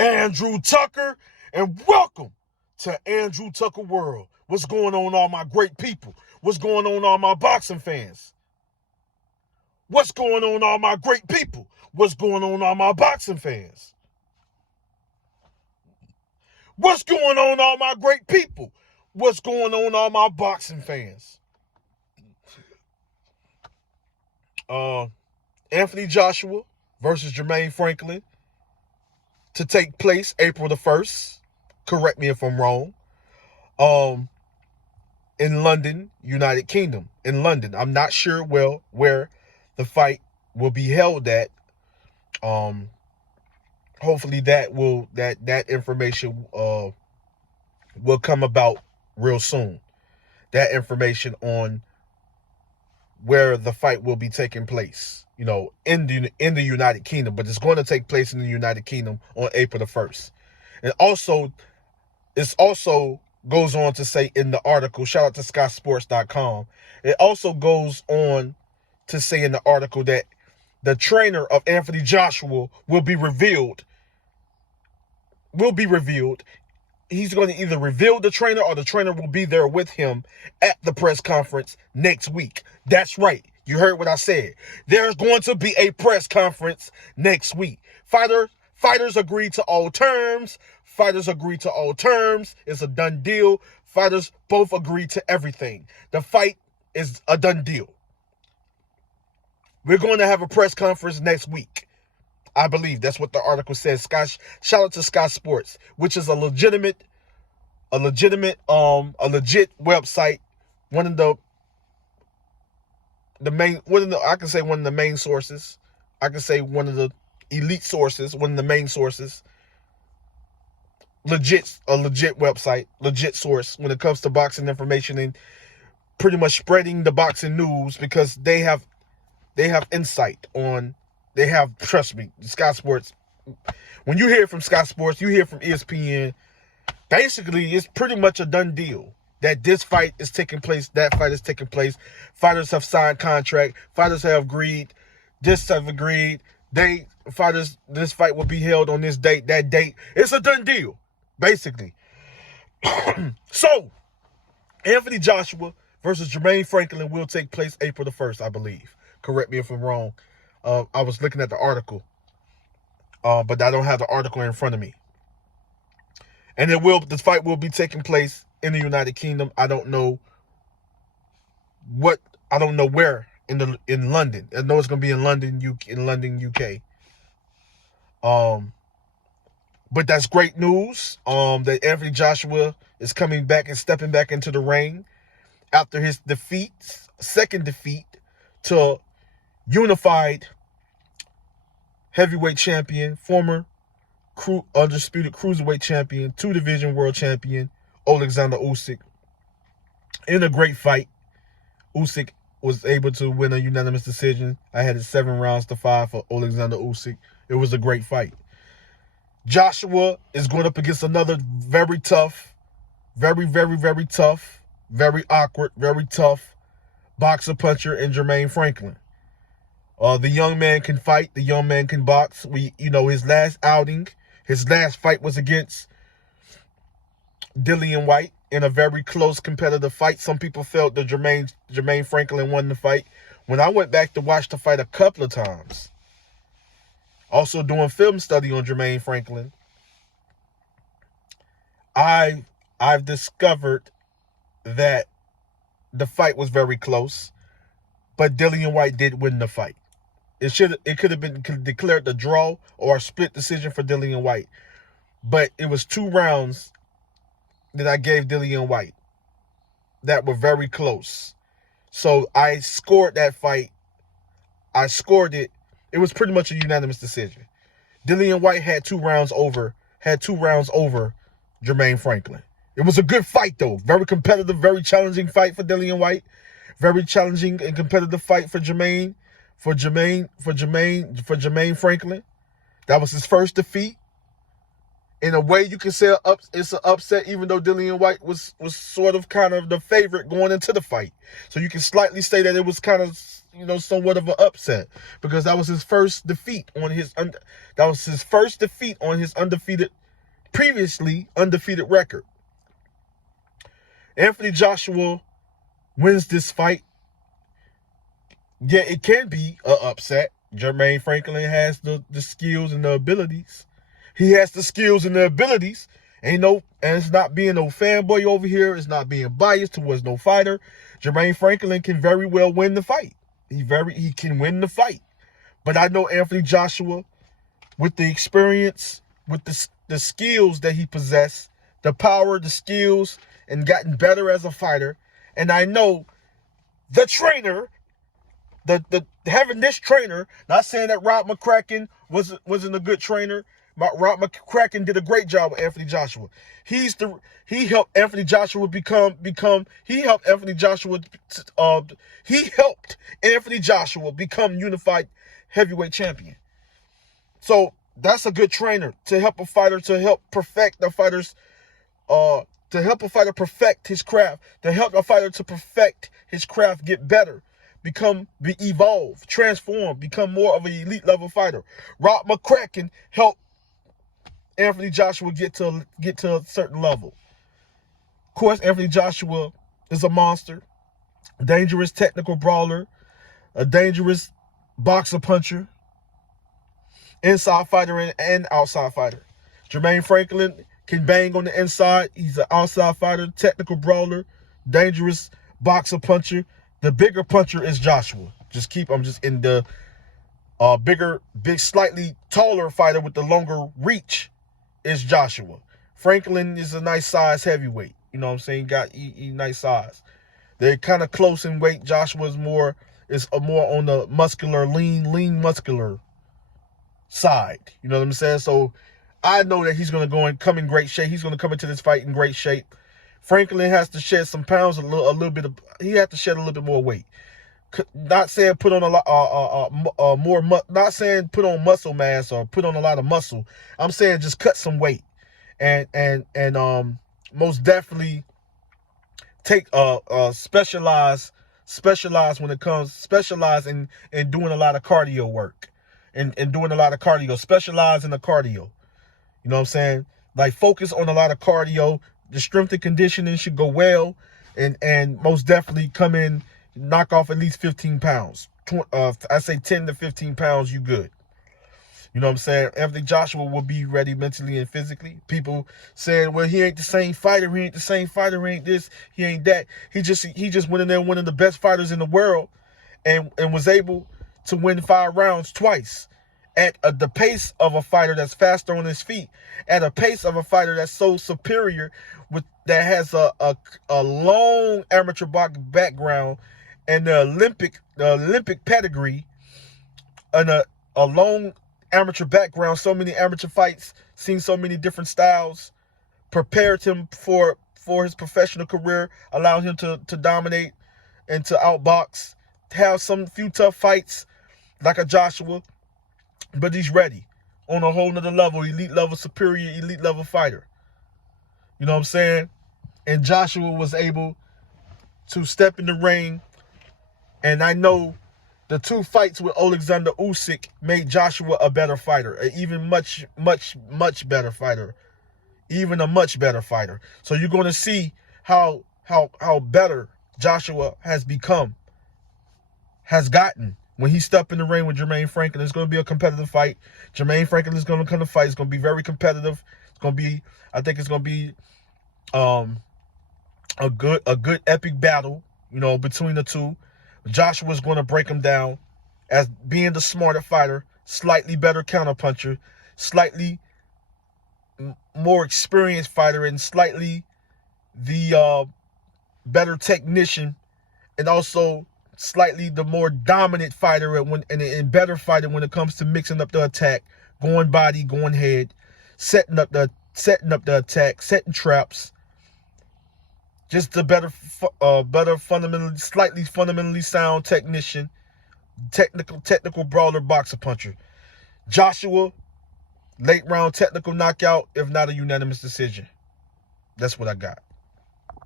Andrew Tucker, and welcome to Andrew Tucker World. What's going on, all my great people? What's going on, all my boxing fans? What's going on, all my great people? What's going on, all my boxing fans? What's going on, all my great people? What's going on, all my boxing fans? Anthony Joshua versus Jermaine Franklin to take place April the 1st. Correct me if I'm wrong. In London, United Kingdom. In London. I'm not sure where the fight will be held at. Hopefully that information will come about real soon. That information on where the fight will be taking place, in the United Kingdom, but it's going to take place in the United Kingdom on April the 1st. And it's also goes on to say in the article, shout out to SkySports.com, it also goes on to say in the article that the trainer of Anthony Joshua will be revealed. He's going to either reveal the trainer or the trainer will be there with him at the press conference next week. That's right. You heard what I said. There's going to be a press conference next week. Fighters agreed to all terms. It's a done deal. Fighters both agreed to everything. The fight is a done deal. We're going to have a press conference next week. I believe that's what the article says. Shout out to Sky Sports, which is a legit website. One of the main sources. I can say one of the elite sources, one of the main sources. A legit website, legit source when it comes to boxing information and pretty much spreading the boxing news, because they have insight on. Trust me, Sky Sports. When you hear from Sky Sports, you hear from ESPN. Basically, it's pretty much a done deal that this fight is taking place. That fight is taking place. Fighters have signed contract. Fighters have agreed. This have agreed. This fight will be held on this date. That date. It's a done deal, basically. So, Anthony Joshua versus Jermaine Franklin will take place April the 1st, I believe. Correct me if I'm wrong. I was looking at the article, but I don't have the article in front of me. And this fight will be taking place in the United Kingdom. I don't know where in London. I know it's going to be in London, UK. But that's great news. That Anthony Joshua is coming back and stepping back into the ring after his second defeat to unified heavyweight champion, former undisputed cruiserweight champion, 2-division world champion, Alexander Usyk. In a great fight, Usyk was able to win a unanimous decision. I had it 7-5 for Alexander Usyk. It was a great fight. Joshua is going up against another very tough, very, very, very tough, very awkward, very tough boxer puncher in Jermaine Franklin. The young man can fight. The young man can box. His last fight was against Dillian Whyte in a very close competitive fight. Some people felt that Jermaine Franklin won the fight. When I went back to watch the fight a couple of times, also doing film study on Jermaine Franklin, I've discovered that the fight was very close, but Dillian Whyte did win the fight. It could have been declared a draw or a split decision for Dillian Whyte. But it was 2 rounds that I gave Dillian Whyte that were very close. So I scored that fight. I scored it. It was pretty much a unanimous decision. Dillian Whyte had 2 rounds over Jermaine Franklin. It was a good fight, though. Very competitive, very challenging fight for Dillian Whyte. Very challenging and competitive fight for Jermaine Franklin. That was his first defeat In a way, you can say it's an upset, even though Dillian White was sort of kind of the favorite going into the fight. So you can slightly say that it was kind of, somewhat of an upset, because that was his first defeat on his previously undefeated record. Anthony Joshua wins this fight. Yeah, it can be an upset. Jermaine Franklin has the skills and the abilities. He has the skills and the abilities. And it's not being no fanboy over here. It's not being biased towards no fighter. Jermaine Franklin can very well win the fight. He can win the fight. But I know Anthony Joshua, with the experience, with the skills that he possessed, the power, the skills, and gotten better as a fighter. And I know the trainer, having this trainer, not saying that Rob McCracken wasn't a good trainer. Rob McCracken did a great job with Anthony Joshua. He helped Anthony Joshua become unified heavyweight champion. So that's a good trainer to help a fighter, to help perfect the fighters, to help a fighter perfect his craft, to help a fighter to perfect his craft, get better, evolve, transform, become more of an elite level fighter. Rob McCracken helped Anthony Joshua get to a certain level. Of course, Anthony Joshua is a monster, a dangerous technical brawler, a dangerous boxer puncher, inside fighter and outside fighter. Jermaine Franklin can bang on the inside. He's an outside fighter, technical brawler, dangerous boxer puncher. The bigger puncher is Joshua. I'm just in the slightly taller fighter with the longer reach is Joshua. Franklin is a nice size heavyweight. You know what I'm saying? He nice size. They're kind of close in weight. Joshua is more on the muscular, lean muscular side. You know what I'm saying? So I know that he's going to come in great shape. He's going to come into this fight in great shape. Franklin has to shed some pounds, he has to shed a little bit more weight. Not saying put on a lot not saying put on muscle mass or put on a lot of muscle. I'm saying just cut some weight and most definitely take specialize when it comes, specialize in doing a lot of cardio work and doing a lot of cardio, specialize in the cardio. You know what I'm saying? Like, focus on a lot of cardio. The strength and conditioning should go well, and most definitely come in, knock off at least 15 pounds. I say 10 to 15 pounds, you good. You know what I'm saying? Anthony Joshua will be ready mentally and physically. People saying, well, he ain't the same fighter. He ain't the same fighter. He ain't this. He ain't that. He just went in there, one of the best fighters in the world, and was able to win 5 rounds twice at the pace of a fighter that's faster on his feet, at a pace of a fighter that's so superior, that has a long amateur background and the Olympic pedigree, and a long amateur background, so many amateur fights, seen so many different styles, prepared him for his professional career, allowed him to dominate and to outbox, have some few tough fights like a Joshua, but he's ready on a whole nother level, elite level, superior elite level fighter. You know what I'm saying? And Joshua was able to step in the ring, and I know the 2 fights with Alexander Usyk made Joshua a better fighter, an even much better fighter, even a much better fighter. So you're going to see how better Joshua has gotten when he stepped in the ring with Jermaine Franklin. It's going to be a competitive fight. Jermaine Franklin is going to come to fight. It's going to be very competitive. I think it's going to be a good epic battle, between the two. Joshua's going to break him down as being the smarter fighter, slightly better counterpuncher, slightly more experienced fighter, and slightly the better technician, and also slightly the more dominant fighter and better fighter when it comes to mixing up the attack, going body, going head, setting up the attack, setting traps. Just the better fundamentally sound technician, technical brawler, boxer puncher. Joshua Late round technical knockout, if not a unanimous decision. That's what I got.